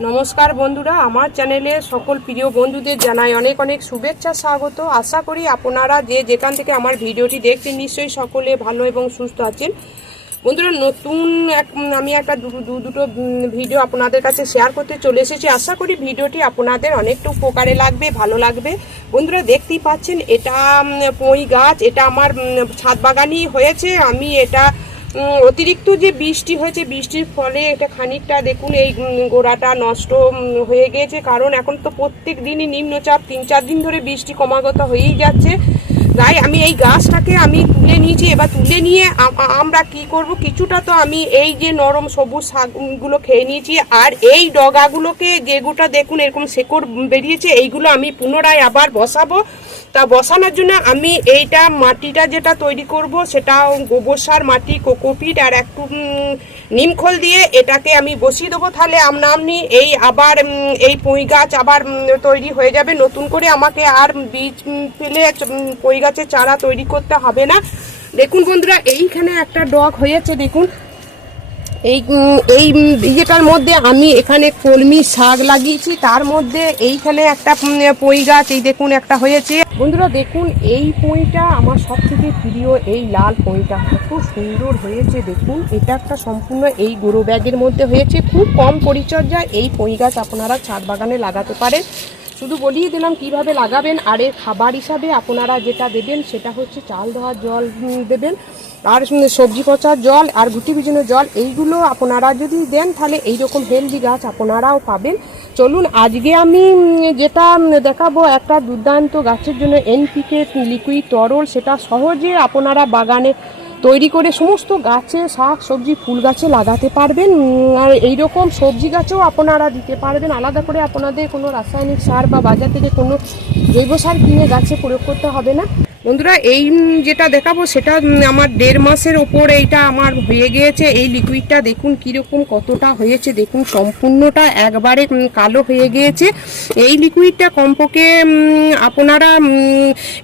নমস্কার বন্ধুরা, আমার চ্যানেলে সকল প্রিয় বন্ধুদের জানাই অনেক অনেক শুভেচ্ছা, স্বাগত। আশা করি আপনারা যে যেখান থেকে আমার ভিডিওটি দেখছেন, নিশ্চয়ই সকলে ভালো এবং সুস্থ আছেন। বন্ধুরা, নতুন এক, আমি একটা দু- দুটো ভিডিও আপনাদের কাছে শেয়ার করতে চলে এসেছি। আশা করি ভিডিওটি আপনাদের অনেকটা উপকারে লাগবে, ভালো লাগবে। বন্ধুরা, দেখতেই পাচ্ছেন, এটা পই গাছ, এটা আমার ছাদ বাগানই হয়েছে। আমি এটা অতিরিক্ত যে বৃষ্টি হয়েছে, বৃষ্টির ফলে এটা খানিকটা দেখুন, এই গোড়াটা নষ্ট হয়ে গিয়েছে। কারণ এখন তো প্রত্যেক দিনই নিম্নচাপ, তিন, চার দিন ধরে বৃষ্টি ক্রমাগত হয়েই যাচ্ছে। তাই আমি এই গাছটাকে আমি তুলে নিয়েছি, এবার তুলে নিয়ে আমরা কি করব? কিছুটা তো আমি এই যে নরম সবুজ শাকগুলো খেয়ে নিয়েছি, আর এই ডগাগুলোকে যেগুলো দেখুন এরকম শেকড় বেরিয়েছে, এইগুলো আমি পুনরায় আবার বসাবো। তা বসানোর জন্য আমি এইটা মাটিটা যেটা তৈরি করব, সেটা গোবর সার, মাটি, কোকোপিট আর একটু নিমখোল দিয়ে এটাকে আমি বসিয়ে দেবো। তাহলে আমনা আমনি এই আবার এই পুঁই গাছ আবার তৈরি হয়ে যাবে নতুন করে। আমাকে আর বীজ ফেলে পুঁই গাছের চারা তৈরি করতে হবে না। দেখুন বন্ধুরা, এইখানে একটা ডগ হয়েছে, দেখুন। এই এই ইয়েটার মধ্যে আমি এখানে কলমি শাক লাগিয়েছি, তার মধ্যে এইখানে একটা পই গাছ, এই দেখুন একটা হয়েছে। বন্ধুরা, দেখুন, এই পইটা আমার সব থেকে প্রিয়, এই লাল পইটা। কত সুন্দর হয়েছে, দেখুন। এটা একটা সম্পূর্ণ এই গরু ব্যাগের মধ্যে হয়েছে। খুব কম পরিচর্যায় এই পই গাছ আপনারা ছাদ বাগানে লাগাতে পারেন। শুধু বলিয়ে দিলাম কীভাবে লাগাবেন, আর এর খাবার হিসাবে আপনারা যেটা দেবেন সেটা হচ্ছে চাল ধোয়ার জল দেবেন, আর সবজি পচার জল, আর গুটি বিজানোর জল, এইগুলো আপনারা যদি দেন তাহলে এইরকম হেলদি গাছ আপনারাও পাবেন। চলুন, আজকে আমি যেটা দেখাবো একটা দুর্দান্ত গাছের জন্য এনপিকে লিকুইড তরল, সেটা সহজে আপনারা বাগানে তৈরি করে সমস্ত গাছে শাক সবজি ফুল গাছে লাগাতে পারবেন। আর এই রকম সবজি গাছেও আপনারা দিতে পারবেন। আলাদা করে আপনাদের কোনো রাসায়নিক সার বা বাজার থেকে কোনো জৈব সার কিনে গাছে প্রয়োগ করতে হবে না। বন্ধুরা, এই যেটা দেখাবো সেটা আমার দেড় মাসের ওপর এইটা আমার হয়ে গিয়েছে। এই লিকুইডটা দেখুন কীরকম কতটা হয়েছে, দেখুন সম্পূর্ণটা একবারে কালো হয়ে গিয়েছে। এই লিকুইডটা কমপক্ষে আপনারা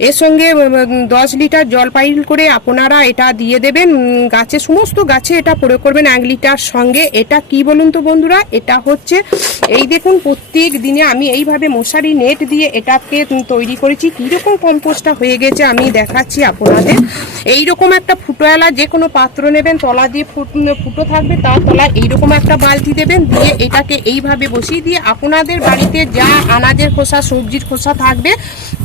এর সঙ্গে দশ লিটার জল পাইল করে আপনারা এটা দিয়ে দেবেন। গাছে, সমস্ত গাছে এটা প্রয়োগ করবেন এক লিটার সঙ্গে। এটা কি বলুন তো বন্ধুরা? এটা হচ্ছে, এই দেখুন প্রত্যেক দিনে আমি এইভাবে মশারি নেট দিয়ে এটাকে তৈরি করেছি। কীরকম কম্পোস্টটা হয়ে গেছে আমি দেখাচ্ছি আপনাদের। এই রকম একটা ফুটোয়ালা, যে কোনো পাত্র নেবেন, তলা দিয়ে ফুট- থাকবে, তার তলায় এইরকম একটা বালতি দেবেন, দিয়ে এটাকে এইভাবে বসিয়ে দিয়ে আপনাদের বাড়িতে যা আনাজের খোসা, সবজির খোসা থাকবে,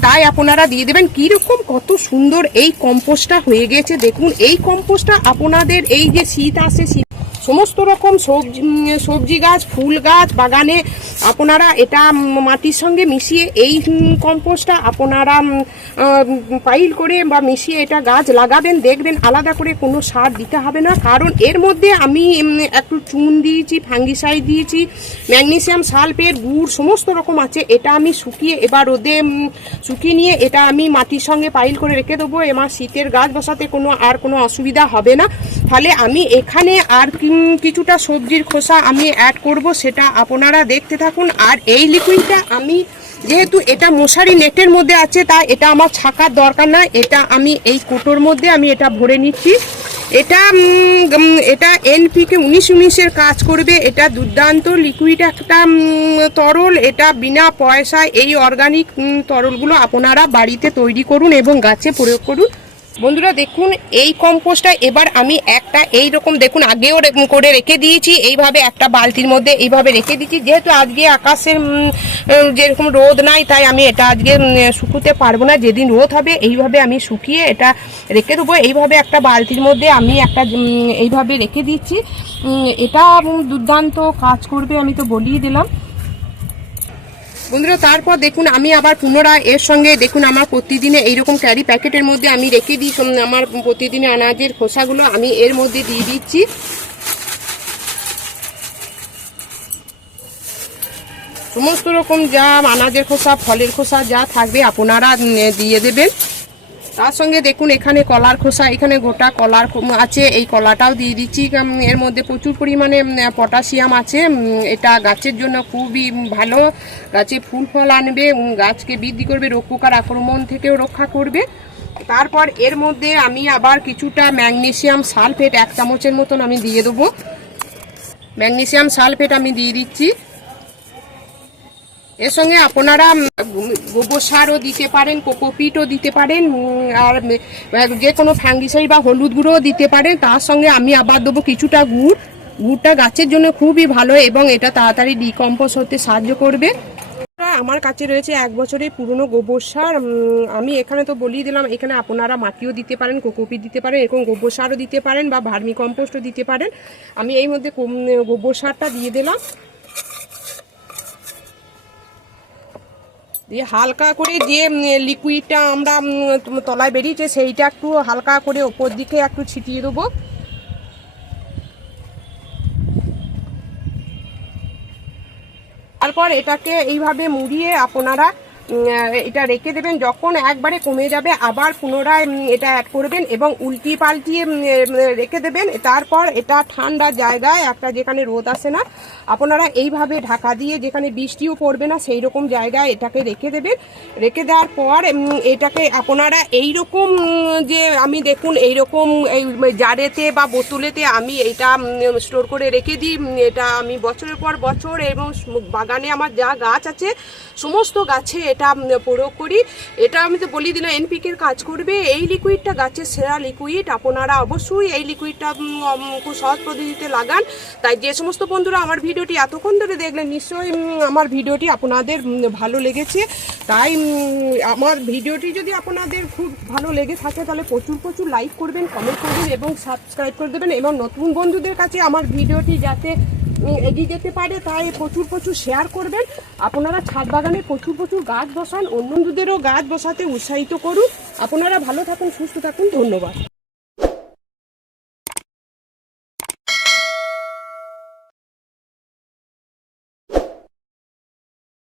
তাই আপনারা দিয়ে দেবেন। কীরকম কত সুন্দর এই কম্পোস্টটা হয়ে গেছে। দেখুন, এই কম্পোস্টটা আপনাদের এই যে শীত আসে, শীত সমস্ত রকম সবজি সবজি গাছ, ফুল গাছ, বাগানে আপনারা এটা মাটির সঙ্গে মিশিয়ে এই কম্পোস্টটা আপনারা পাইল করে বা মিশিয়ে এটা গাছ লাগাবেন, দেখবেন আলাদা করে কোনো সার দিতে হবে না। কারণ এর মধ্যে আমি একটু চুন দিয়েছি, ফাঙ্গিসাইড দিয়েছি, ম্যাগনেসিয়াম সালফেট, গুড়, সমস্ত রকম আছে, এটা আমি শুকিয়ে এবার রোদে শুকিয়ে নিয়ে এটা আমি মাটির সঙ্গে পাইল করে রেখে দেবো। এবার শীতের গাছ বসাতে কোনো, আর কোনো অসুবিধা হবে না। তাহলে আমি এখানে আর কি- কিছুটা সবজির খোসা আমি অ্যাড করব, সেটা আপনারা দেখতে থাকুন। আর এই লিকুইডটা আমি যেহেতু এটা মশারি নেটের মধ্যে আছে তাই এটা আমার ছাকার দরকার না। এটা আমি এই কোটোর মধ্যে আমি এটা ভরে নিচ্ছি। এটা এটা এনপিকে উনিশ উনিশের কাজ করবে। এটা দুর্দান্ত লিকুইড একটা তরল। এটা বিনা পয়সায় এই অর্গানিক তরলগুলো আপনারা বাড়িতে তৈরি করুন এবং গাছে প্রয়োগ করুন। বন্ধুরা দেখুন, এই কম্পোস্টটা এবার আমি একটা এই রকম দেখুন, আগেও করে রেখে দিয়েছি। এইভাবে একটা বালতির মধ্যে এইভাবে রেখে দিয়েছি। যেহেতু আজকে আকাশের যেরকম রোদ নাই, তাই আমি এটা আজকে শুকোতে পারব না। যেদিন রোদ হবে, এইভাবে আমি শুকিয়ে এটা রেখে দেবো। এইভাবে একটা বালতির মধ্যে আমি একটা এইভাবে রেখে দিচ্ছি। এটা দুর্দান্ত কাজ করবে, আমি তো বলিয়ে দিলাম। বন্ধুরা, তারপর দেখুন, আমি আবার পুনরায় এর সঙ্গে দেখুন, আমার প্রতিদিনে এইরকম ক্যারি প্যাকেটের মধ্যে আমি রেখে দিই আমার প্রতিদিনে আনাজের খোসাগুলো আমি এর মধ্যে দিয়ে দিচ্ছি। সমস্ত রকম যা আনাজের খোসা, ফলের খোসা যা থাকবে, আপনারা দিয়ে দেবেন। তার সঙ্গে দেখুন, এখানে কলার খোসা, এখানে গোটা কলার আছে, এই কলাটাও দিয়ে দিচ্ছি। এর মধ্যে প্রচুর পরিমাণে পটাশিয়াম আছে। এটা গাছের জন্য খুবই ভালো। গাছে ফুল ফল আনবে গাছকে বৃদ্ধি করবে রোগ পোকার আক্রমণ থেকেও রক্ষা করবে। তারপর এর মধ্যে আমি আবার কিছুটা ম্যাগনেসিয়াম সালফেট এক চামচের মতন আমি দিয়ে দেবো। ম্যাগনেসিয়াম সালফেট আমি দিয়ে দিচ্ছি। এর সঙ্গে আপনারা গোবর সারও দিতে পারেন কোকোপিটও দিতে পারেন আর যে কোনো ফাঙ্গিসাইড বা হলুদ গুঁড়োও দিতে পারেন। তার সঙ্গে আমি আবার দেবো কিছুটা গুড়। গুড়টা গাছের জন্য খুবই ভালো এবং এটা তাড়াতাড়ি ডিকম্পোজ হতে সাহায্য করবে। আমার কাছে রয়েছে এক বছরের পুরনো গোবর সার। আমি এখানে তো বলিয়ে দিলাম, এখানে আপনারা মাটিও দিতে পারেন কোকোপি দিতে পারেন, এরকম গোবর সারও দিতে পারেন বা ভার্মি কম্পোস্টও দিতে পারেন। আমি এই মধ্যে গোবর সারটা দিয়ে দিলাম। দিয়ে হালকা করে যে লিকুইডটা আমরা তলায় বেরিয়েছে, সেইটা একটু হালকা করে ওপর দিকে একটু ছিটিয়ে দেবো। তারপর এটাকে এইভাবে মুড়িয়ে আপনারা এটা রেখে দেবেন, যখন একবারে কমে যাবে, আবার পুনরায় এটা অ্যাড করবেন এবং উল্টি পাল্টিয়ে রেখে দেবেন। তারপর এটা ঠান্ডা জায়গায় একটা যেখানে রোদ আসে না, আপনারা এইভাবে ঢাকা দিয়ে যেখানে বৃষ্টিও পড়বে না সেই রকম জায়গায় এটাকে রেখে দেবেন। রেখে দেওয়ার পর এটাকে আপনারা এই রকম যে আমি দেখুন এই রকম এই জারেতে বা বোতলেতে আমি এটা স্টোর করে রেখে দিই এটা আমি বছরের পর বছর এবং বাগানে আমার যা গাছ আছে, সমস্ত গাছে এটা প্রয়োগ করি। এটা আমি তো বলি দিলাম এনপিকের কাজ করবে। এই লিকুইডটা গাছের সেরা লিকুইড আপনারা অবশ্যই এই লিকুইডটা খুব সহজ পদ্ধতিতে লাগান। তাই যে সমস্ত বন্ধুরা আমার ভিডিওটি এতক্ষণ ধরে দেখলেন, নিশ্চয়ই আমার ভিডিওটি আপনাদের ভালো লেগেছে। তাই আমার ভিডিওটি যদি আপনাদের খুব ভালো লেগে থাকে, তাহলে প্রচুর প্রচুর লাইক করবেন কমেন্ট করবেন এবং সাবস্ক্রাইব করে দেবেন। এবং নতুন বন্ধুদের কাছে আমার ভিডিওটি যাতে এগিয়ে যেতে পারে, তাই প্রচুর প্রচুর শেয়ার করবেন। আপনারা ছাদ বাগানে প্রচুর প্রচুর গাছ বসান, অন্য বন্ধুদেরও গাছ বসাতে উৎসাহিত করুন। আপনারা ভালো থাকুন, সুস্থ থাকুন, ধন্যবাদ।